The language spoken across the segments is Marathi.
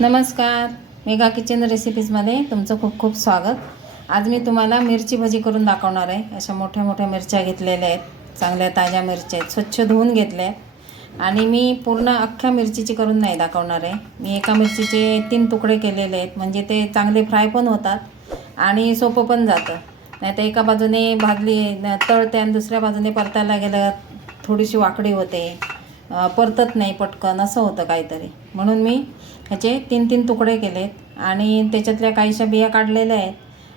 नमस्कार. मेगा किचन रेसिपीजमध्ये तुमचं खूप खूप स्वागत. आज मी तुम्हाला मिरची भजी करून दाखवणार आहे. अशा मोठ्या मोठ्या मिरच्या घेतलेल्या आहेत. चांगल्या ताज्या मिरच्या आहेत. स्वच्छ धुवून घेतल्या आहेत. आणि मी पूर्ण अख्ख्या मिरचीची करून नाही दाखवणार आहे. मी एका मिरचीचे तीन तुकडे केलेले आहेत. म्हणजे ते चांगले फ्राय पण होतात आणि सोपं पण जातं. नाही तर एका बाजूने भाजली तळते आणि दुसऱ्या बाजूने परतायला गेलं थोडीशी वाकडी होते. परतत नाही पटकन असं होतं काहीतरी. म्हणून मी ह्याचे तीन तीन तुकडे केलेत. आणि त्याच्यातल्या काहीशा बिया काढलेल्या आहेत.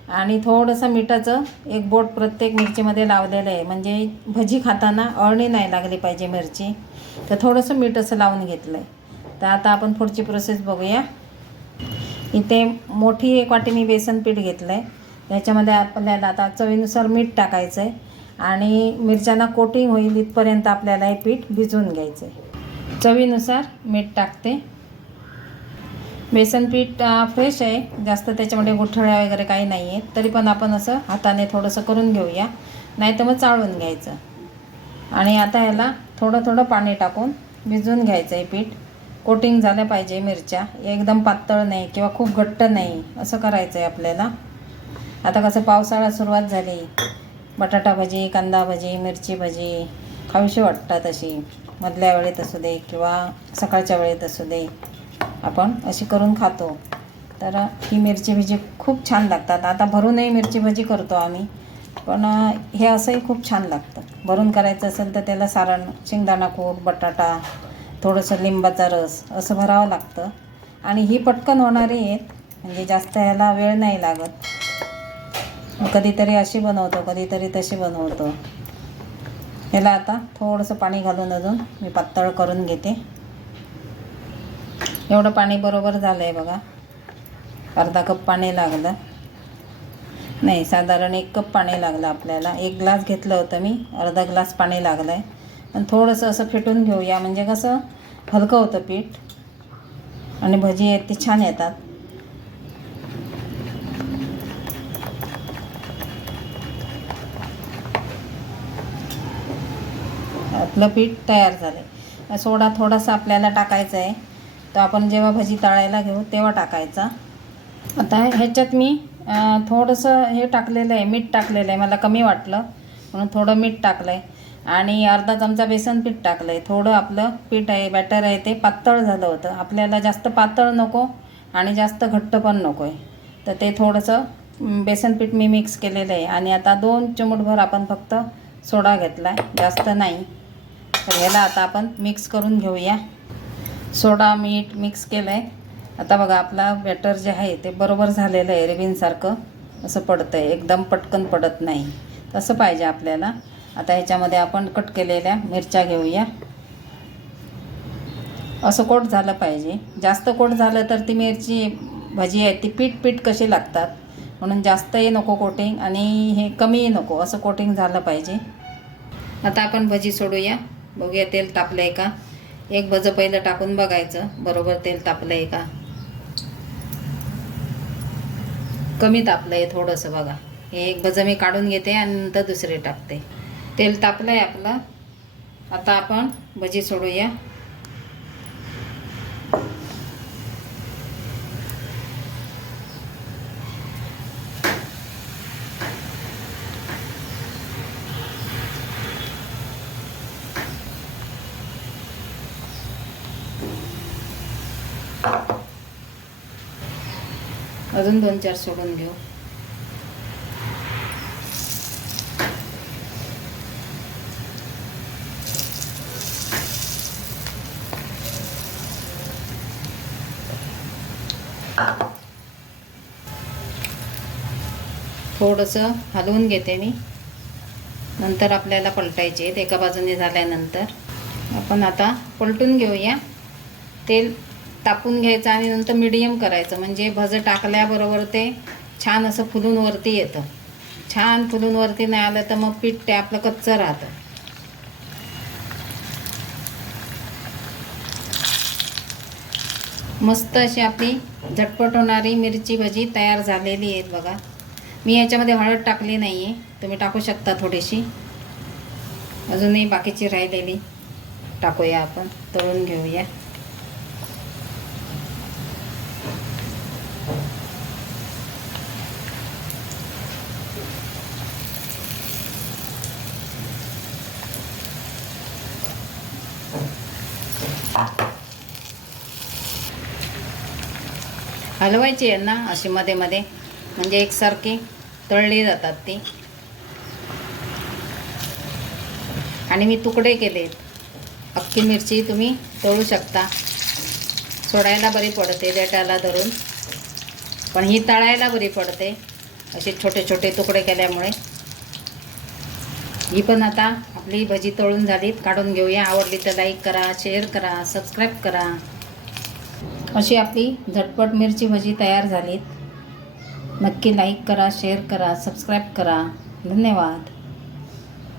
आणि थोडंसं मिठाचं एक बोट प्रत्येक मिरचीमध्ये लावलेलं आहे. म्हणजे भजी खाताना अळणी नाही लागली पाहिजे मिरची. तर थोडंसं मीठ असं लावून घेतलं आहे तर आता आपण पुढची प्रोसेस बघूया. इथे मोठी एक वाटी मी बेसन पीठ घेतलं आहे त्याच्यामध्ये आपल्याला आता चवीनुसार मीठ टाकायचं आहे आणि मिरच्यांना कोटिंग होईल इथपर्यंत आपल्याला हे पीठ भिजवून घ्यायचं आहे चवीनुसार मीठ टाकते. बेसन पीठ फ्रेश आहे. जास्त त्याच्यामध्ये गुठळ्या वगैरे काही नाही आहेत तरी पण आपण असं हाताने थोडंसं करून घेऊया. नाही तर मग चाळून घ्यायचं. आणि आता ह्याला थोडं थोडं पाणी टाकून भिजवून घ्यायचं आहे पीठ. कोटिंग झालं पाहिजे मिरच्या. एकदम पातळ नाही किंवा खूप घट्ट नाही. असं करायचं आहे आपल्याला. आता कसं पावसाळा सुरुवात झाली. बटाटा भजी कांदा भजी मिरची भजी खावीशी वाटतात अशी. मधल्या वेळेत असू दे किंवा सकाळच्या वेळेत असू दे आपण अशी करून खातो. तर ही मिरची भजी खूप छान लागतात. आता भरूनही मिरची भजी करतो आम्ही पण हे असंही खूप छान लागतं. भरून करायचं असेल तर त्याला सारण शेंगदाणा कूट बटाटा थोडंसं लिंबाचा रस असं भरावं लागतं. आणि ही पटकन होणारी आहेत म्हणजे जास्त ह्याला वेळ नाही लागत. कधीतरी अशी बनवतो कधीतरी तशी बनवतो. ह्याला आता थोडंसं पाणी घालून अजून मी पातळ करून घेते. एवढं पाणी बरोबर झालं आहे बघा. अर्धा कप पाणी लागलं. नाही साधारण एक कप पाणी लागलं आपल्याला. एक ग्लास घेतलं होतं मी अर्धा ग्लास पाणी लागलं आहे पण थोडंसं असं फिटून घेऊया. म्हणजे कसं हलकं होतं पीठ. आणि भजी आहेत ती छान येतात. आपलं पीठ तयार झालं आहे सोडा थोडासा आपल्याला टाकायचा आहे. तो आपण जेव्हा भजी तळायला घेऊ तेव्हा टाकायचा. आता ह्याच्यात मी थोडंसं हे टाकलेलं आहे मीठ टाकलेलं आहे. मला कमी वाटलं म्हणून थोडं मीठ टाकलं आहे आणि अर्धा चमचा बेसन पीठ टाकलं आहे थोडं आपलं पीठ आहे बॅटर आहे ते पातळ झालं होतं. आपल्याला जास्त पातळ नको आणि जास्त घट्ट पण नको आहे तर ते थोडंसं बेसन पीठ मी मिक्स केलेलं आहे. आणि आता दोन चिमूटभर आपण फक्त सोडा घेतला आहे जास्त नाही. तर ह्याला आता आपण मिक्स करून घेऊया. सोडा मीठ मिक्स केलं आहे आता बघा आपला बॅटर जे आहे ते बरोबर झालेलं आहे रेबिनसारखं. असं पडतं आहे एकदम पटकन पडत नाही. तसं पाहिजे आपल्याला. आता ह्याच्यामध्ये आपण कट केलेल्या मिरच्या घेऊया. असं कोट झालं पाहिजे. जास्त कोट झालं तर ती मिरची भाजी आहे ती पीठ पीठ कशी लागतात? म्हणून जास्तही नको कोटिंग आणि हे कमीही नको. असं कोटिंग झालं पाहिजे. आता आपण भजी सोडूया. बघूया तेल तापलं आहे का? एक भज पहिलं टाकून बघायचं. बरोबर तेल तापलं आहे का? कमी तापलं आहे थोडंसं बघा. हे एक बजं मी काढून घेते आणि नंतर दुसरे टाकते. तेल तापलं आहे आपलं. आता आपण भजी सोडूया. अजून दोन चार सोडून घेऊ. थोडंसं हलवून घेते मी. नंतर आपल्याला पलटायचे आहेत एका बाजूने झाल्यानंतर. आपण आता पलटून घेऊया. तेल तापून घ्यायचं आणि नंतर मिडियम करायचं. म्हणजे भजं टाकल्याबरोबर ते छान असं फुलून वरती येतं. छान फुलून वरती नाही आलं तर मग पीठ ते आपलं कच्चं राहतं. मस्त अशी आपली झटपट होणारी मिरची भजी तयार झालेली आहेत बघा. मी याच्यामध्ये हळद टाकली नाही आहे तुम्ही टाकू शकता थोडीशी. अजूनही बाकीची राहिलेली. टाकूया आपण. तळून घेऊया. हलवायची आहे ना अशी मध्ये मध्ये. म्हणजे एकसारखी तळली जातात ती. आणि मी तुकडे केलेत अख्खी मिरची तुम्ही तळू शकता. सोडायला बरी पडते देटाला धरून. पण ही तळायला बरी पडते असे छोटे छोटे तुकडे केल्यामुळे. ही पण आता आपली भजी तळून झालीत काढून घेऊया. आवडली तर लाईक करा शेअर करा सबस्क्राईब करा. अशी आपली झटपट मिरची भजी तयार झालीत. नक्की लाईक करा शेअर करा सबस्क्राईब करा. धन्यवाद.